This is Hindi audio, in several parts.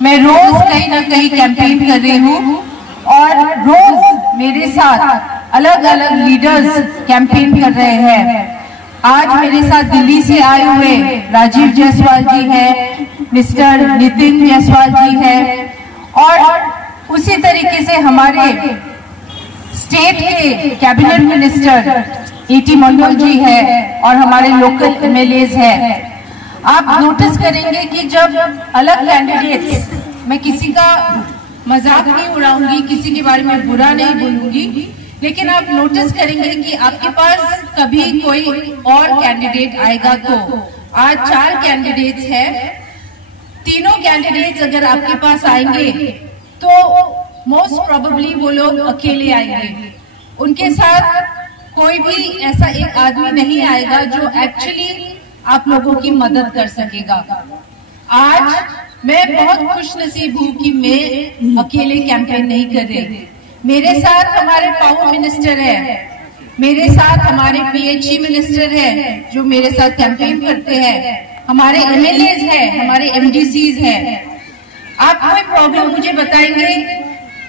मैं रोज कहीं ना कहीं कैंपेन कर रही हूँ और रोज मेरे साथ अलग अलग लीडर्स कैंपेन कर रहे हैं। आज मेरे साथ दिल्ली से आए हुए राजीव जायसवाल जी हैं, मिस्टर नितिन जायसवाल जी हैं और उसी तरीके से हमारे स्टेट के कैबिनेट मिनिस्टर एटी मंडल जी है और हमारे लोकल एमएलएज हैं। आप नोटिस करेंगे कि जब अलग कैंडिडेट्स, मैं किसी का मजाक नहीं उड़ाऊंगी, किसी के बारे में बुरा नहीं बोलूंगी, लेकिन आप नोटिस करेंगे कि आपके पास कभी कोई और कैंडिडेट आएगा तो आज 4 कैंडिडेट्स हैं। तीनों कैंडिडेट्स अगर आपके पास आएंगे तो मोस्ट प्रोबेबली वो लोग अकेले आएंगे। उनके साथ कोई भी ऐसा एक आदमी नहीं आएगा जो एक्चुअली आप लोगों की मदद कर सकेगा। आज मैं बहुत खुश नसीब हूँ कि मैं अकेले कैंपेन नहीं कर रही। मेरे साथ हमारे पावर मिनिस्टर है, मेरे साथ हमारे पीएचई मिनिस्टर है जो मेरे साथ कैंपेन करते हैं, हमारे एमएलएज है, हमारे एमडीसीज है। आप कोई प्रॉब्लम मुझे बताएंगे,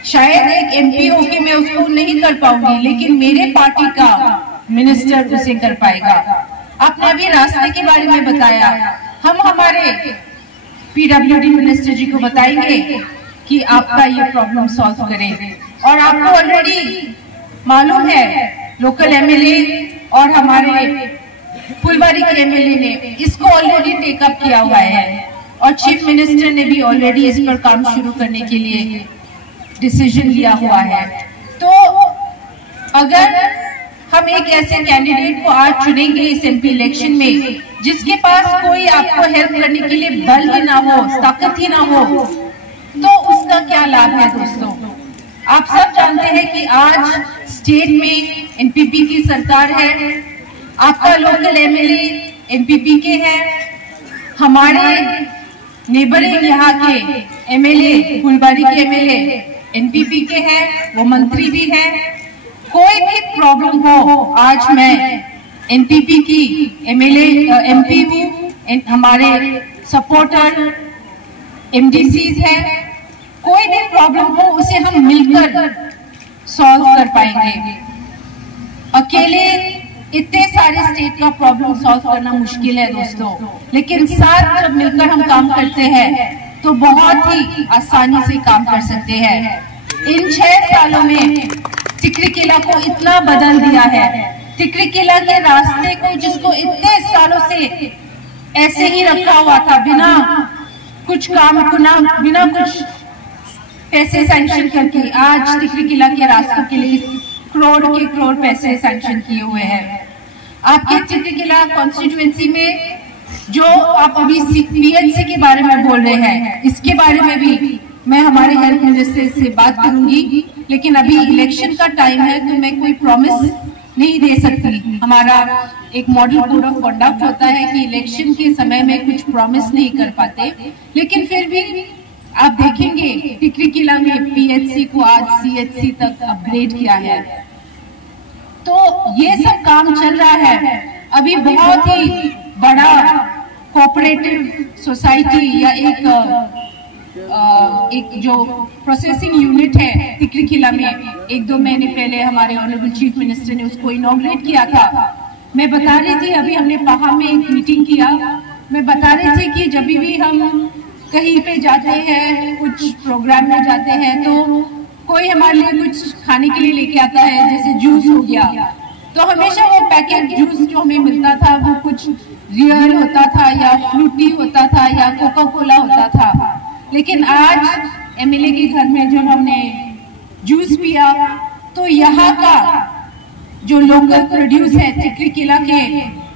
शायद एक एमपी होके मैं उसको नहीं कर पाऊंगी, लेकिन मेरे पार्टी का मिनिस्टर उसे कर पाएगा। आपने अभी रास्ते के बारे में बताया, हम हमारे पीडब्ल्यूडी मिनिस्टर जी को बताएंगे कि आपका ये प्रॉब्लम सॉल्व करें। और आपको ऑलरेडी मालूम है लोकल एमएलए और हमारे फुलबारी के एमएलए ने इसको ऑलरेडी टेकअप किया हुआ है और चीफ मिनिस्टर ने भी ऑलरेडी इस पर काम शुरू करने के लिए डिसीजन लिया हुआ है। तो अगर हम एक ऐसे कैंडिडेट को आज चुनेंगे इस एमपी इलेक्शन में जिसके पास कोई आपको हेल्प करने के लिए बल ही ना हो, ताकत ही ना हो, तो उसका क्या लाभ है दोस्तों? आप सब जानते हैं कि आज स्टेट में एनपीपी की सरकार है, आपका लोकल एमएलए एनपीपी के हैं, हमारे नेबरिंग यहाँ के एमएलए फुलबारी के एमएलए एनपीपी के हैं, वो मंत्री भी हैं। कोई भी प्रॉब्लम हो, आज मैं एनपीपी की एमएलए एमपी हूँ, हमारे सपोर्टर एमडीसीज हैं, कोई भी प्रॉब्लम हो उसे हम मिलकर सॉल्व कर पाएंगे। अकेले इतने सारे स्टेट का प्रॉब्लम सॉल्व करना मुश्किल है दोस्तों, लेकिन साथ जब मिलकर हम काम करते हैं तो बहुत ही आसानी से काम कर सकते हैं। इन 6 सालों में टिकरी किला को इतना बदल दिया है, टिकरी किला के रास्ते को जिसको इतने सालों से ऐसे ही रखा हुआ था, बिना कुछ काम, बिना कुछ पैसे सैंक्शन करके, आज टिकरी किला के रास्तों के लिए करोड़ के करोड़ पैसे सैंक्शन किए हुए हैं। आपके टिकरी किला कॉन्स्टिट्यूएंसी में जो आप अभी पीएचसी के बारे में बोल रहे हैं, इसके बारे में भी मैं हमारे हेल्थ मिनिस्टर से बात करूंगी, लेकिन अभी इलेक्शन का टाइम है तो मैं कोई प्रॉमिस नहीं दे सकती। हमारा एक मॉडल कोड ऑफ कंडक्ट होता है कि इलेक्शन के समय में कुछ प्रॉमिस नहीं कर पाते, लेकिन फिर भी आप देखेंगे टिकरी किला में पीएचसी को आज सीएचसी तक अपग्रेड किया है। तो ये सब काम चल रहा है। अभी बहुत ही बड़ा कोऑपरेटिव सोसाइटी या एक जो प्रोसेसिंग यूनिट है टिकरी किला में, 1-2 महीने पहले हमारे ऑनरेबल चीफ मिनिस्टर ने उसको इनॉग्रेट किया था। मैं बता रही थी, अभी हमने पहा में एक मीटिंग किया, मैं बता रही थी कि जब भी हम कहीं पे जाते हैं, कुछ प्रोग्राम में जाते हैं, तो कोई हमारे लिए कुछ खाने के लिए लेके आता है, जैसे जूस हो गया, तो हमेशा वो पैकेट जूस जो हमें मिलता था वो कुछ रियल होता था या फ्रूटी होता था या कोका कोला होता था। लेकिन आज एमएलए के घर में जब हमने जूस पिया तो यहाँ का जो लोकल प्रोड्यूस है, टिकरी किला के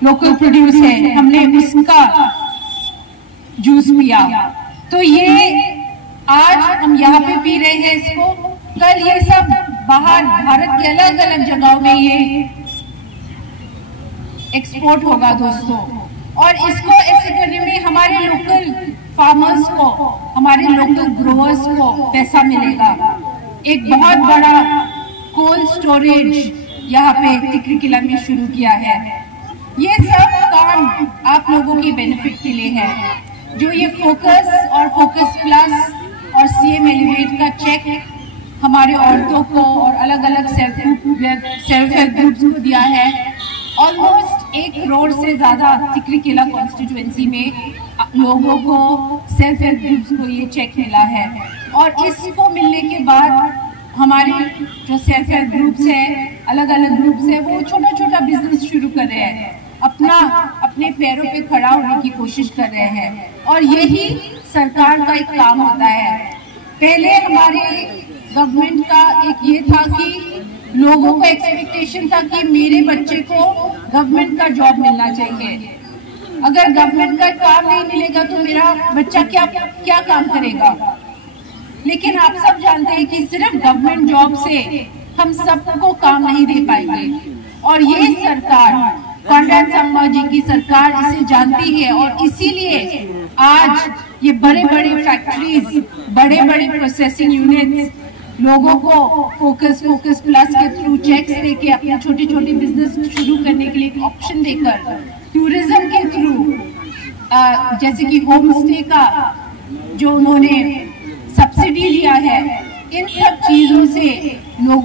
लोकल प्रोड्यूस है, हमने उसका जूस पिया। तो ये आज हम यहाँ पे पी रहे हैं इसको, कल ये सब बाहर भारत के अलग अलग जगहों में ये एक्सपोर्ट होगा दोस्तों। और इसको ऐसे करने में हमारे लोकल फार्मर्स को, हमारे लोकल ग्रोवर्स को पैसा मिलेगा। एक बहुत बड़ा कोल्ड स्टोरेज यहाँ पे टिकरी किला में शुरू किया है। ये सब काम आप लोगों के बेनिफिट के लिए है। जो ये फोकस और फोकस प्लस चेक हमारे औरतों को और अलग अलग सेल्फ हेल्प ग्रुप्स को दिया है। ऑलमोस्ट 1 करोड़ से ज्यादा तिकरीकेला कॉन्स्टिट्यूएंसी में लोगों को सेल्फ हेल्प ग्रुप्स को ये चेक मिला है। और इसको मिलने के बाद हमारे जो सेल्फ हेल्प ग्रुप्स है, अलग अलग ग्रुप्स है, वो छोटा छोटा बिजनेस शुरू कर रहे हैं, अपने पैरों पे खड़ा होने की कोशिश कर रहे हैं। और यही सरकार का एक काम होता है। पहले हमारे गवर्नमेंट का एक ये था कि लोगों का एक्सपेक्टेशन था कि मेरे बच्चे को गवर्नमेंट का जॉब मिलना चाहिए, अगर गवर्नमेंट का काम नहीं मिलेगा तो मेरा बच्चा क्या काम करेगा। लेकिन आप सब जानते हैं कि सिर्फ गवर्नमेंट जॉब से हम सबको काम नहीं दे पाएंगे। और ये सरकार, कॉनराड संगमा जी की सरकार इसे जानती है और इसीलिए आज ये बड़े बड़े फैक्ट्रीज, बड़े बड़े प्रोसेसिंग यूनिट्स लोगों को फोकस प्लस के थ्रू चेक्स देके अपने छोटे छोटे बिजनेस शुरू करने के लिए एक ऑप्शन देकर, टूरिज्म के थ्रू जैसे कि होम स्टे का जो उन्होंने सब्सिडी दिया है, इन सब चीजों से लोग